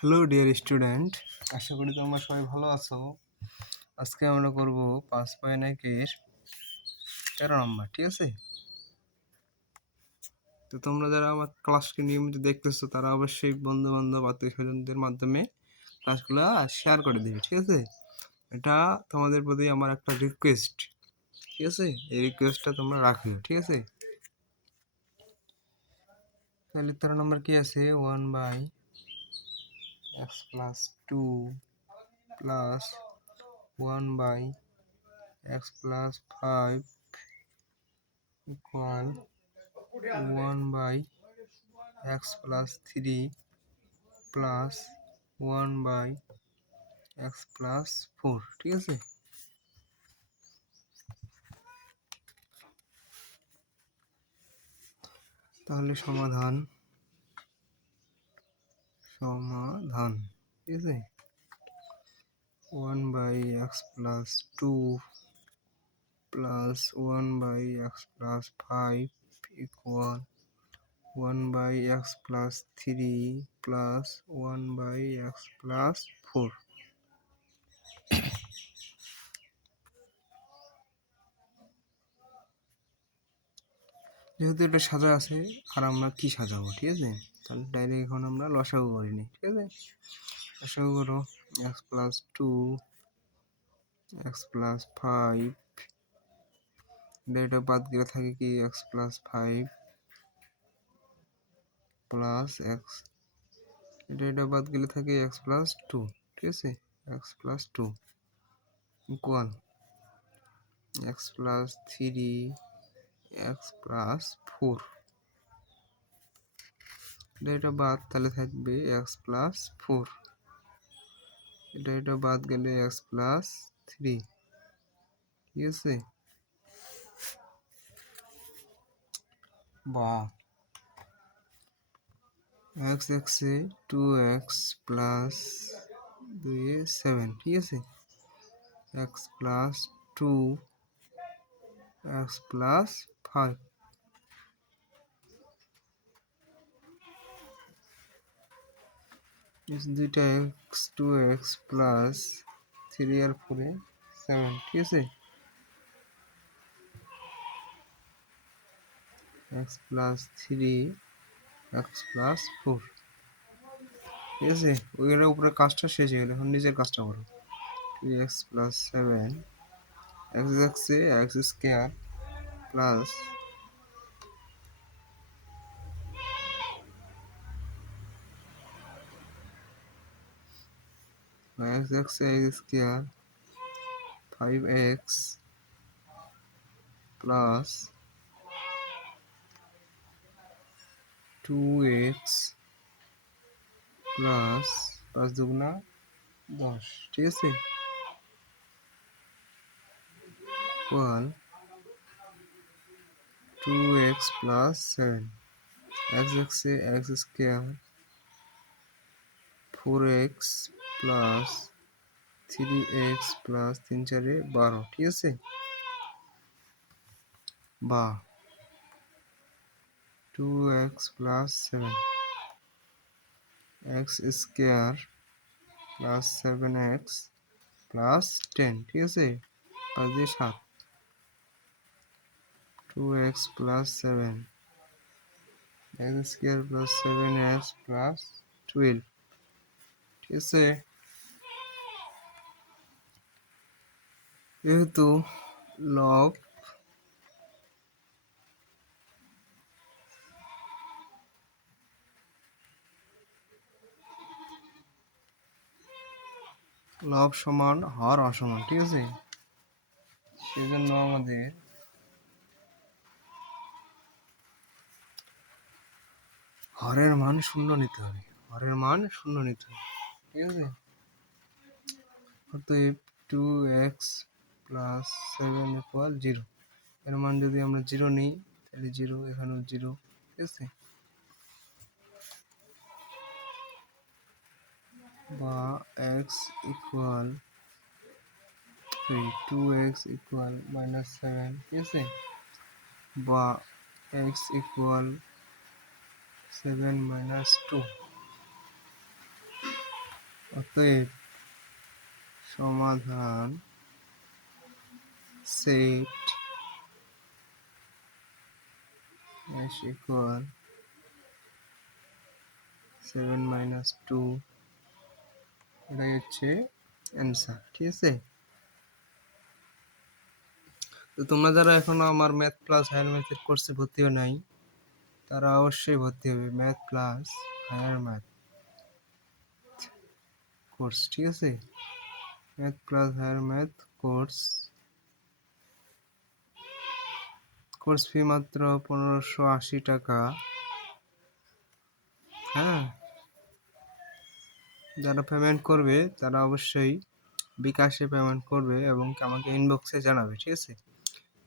Hello dear student, আশা করি তোমরা সবাই ভালো আছো। আজকে আমরা করব 5.1-এর 13 নম্বর, ঠিক আছে? তো তোমরা যারা আমার ক্লাসকে নিয়মিত দেখতেছো তারা অবশ্যই বন্ধু বান্ধব আত্মীয় স্বজনদের মাধ্যমে ক্লাসগুলো শেয়ার করে দিবে, ঠিক আছে? এটা তোমাদের প্রতি আমার একটা রিকোয়েস্ট, ঠিক আছে? এই রিকোয়েস্টটা তোমরা রাখিও, ঠিক আছে? তাহলে 13 নম্বর কি আছে? 1/x+2 plus 1/x+5 equal 1/x+3 plus 1/x+4, ঠিক আছে? তাহলে সমাধান ঠিক আছে? 1/x+2 plus 1/x+5 equal 1/x+3 plus 1/x+4। যেহেতু এটা সাজা আছে, আর আমরা কি সাজাবো, ঠিক আছে? তাহলে ডাইরেক্ট এখন আমরা লসাগু করিনি, ঠিক আছে? লসাগু করো x+2 x+5, এটা বাদ গেলে থাকে কি x+5 প্লাস x, এটা বাদ গেলে থাকে x+2, ঠিক আছে? x+2 ইকুয়াল x+3 x+4, এটা বাদ তাহলে থাকবে x+4, এটা বাদ গেলে x+3, ঠিক আছে? বা x এ 2x প্লাস 2 7, ঠিক আছে? x+2 x+5, দুইটা x 2x প্লাস 3 আর 4 7, ঠিক আছে? x+3 x+4, ঠিক আছে? ওইগুলো উপরে কাজটা শেষ হয়ে গেল, এখন নিচের কাজটা করো। 2x plus 7 x square plus x square 5x plus 2x plus 5 দুগুণা 10, ঠিক আছে? Equal 2x plus 7 x square 4x plus 3x plus 3 4 12, ঠিক আছে? বা 2x plus 7 x square plus 7x plus 10, ঠিক আছে? 5 দিয়ে 7, 2x plus 7 x square plus 7x plus 12, ঠিক আছে? যেহেতু লব সমান হর অসমান, ঠিক আছে? সেজন্য আমাদের হরের মান শূন্য নিতে হবে, ঠিক আছে? অতএব 2x প্লাস 7 ইকুয়াল 0, এর মান যদি আমরা 0 নিই তাহলে 0, এখানেও 0, ঠিক আছে? বা x ইকুয়াল 2x ইকুয়াল -7, ঠিক আছে? বা x ইকুয়াল 7 - 2, অতএব সমাধান সেট s equal 7 - 2, এটাই হচ্ছে অ্যান্সার। ঠিক আছে, তো তোমরা যারা এখনো আমার ম্যাথ প্লাস হায়ার ম্যাথের কোর্সে ভর্তি হও নাই, তারা অবশ্যই ভর্তি হবে math plus higher math course. ঠিক আছে, math plus higher math course fee মাত্র 1580 টাকা। হ্যাঁ, যারা পেমেন্ট করবে তারা অবশ্যই বিকাশে পেমেন্ট করবে এবং আমাকে ইনবক্সে জানাবে। ঠিক আছে,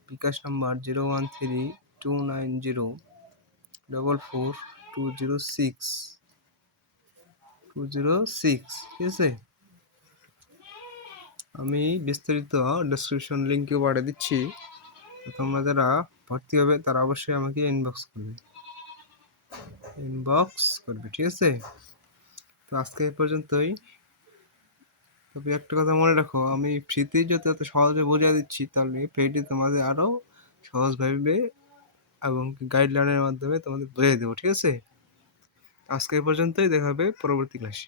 বিকাশ নাম্বার 01329044206206। ঠিক আছে, আমি বিস্তারিত ডেসক্রিপশন লিঙ্কে পাঠিয়ে দিচ্ছি। তোমরা যারা ভর্তি হবে তারা অবশ্যই আমাকে ইনবক্স করবে। ঠিক আছে, তো আজকে এই পর্যন্তই। তবে একটা কথা মনে রাখো, আমি ফ্রিতেই যত এত সহজে বোঝা দিচ্ছি, তাহলে পেইডে তোমাদের আরো সহজভাবে এবং গাইডলাইনের মাধ্যমে তোমাদের বুঝিয়ে দেবো। ঠিক আছে, আজকে এই পর্যন্তই, দেখা হবে পরবর্তী ক্লাসে।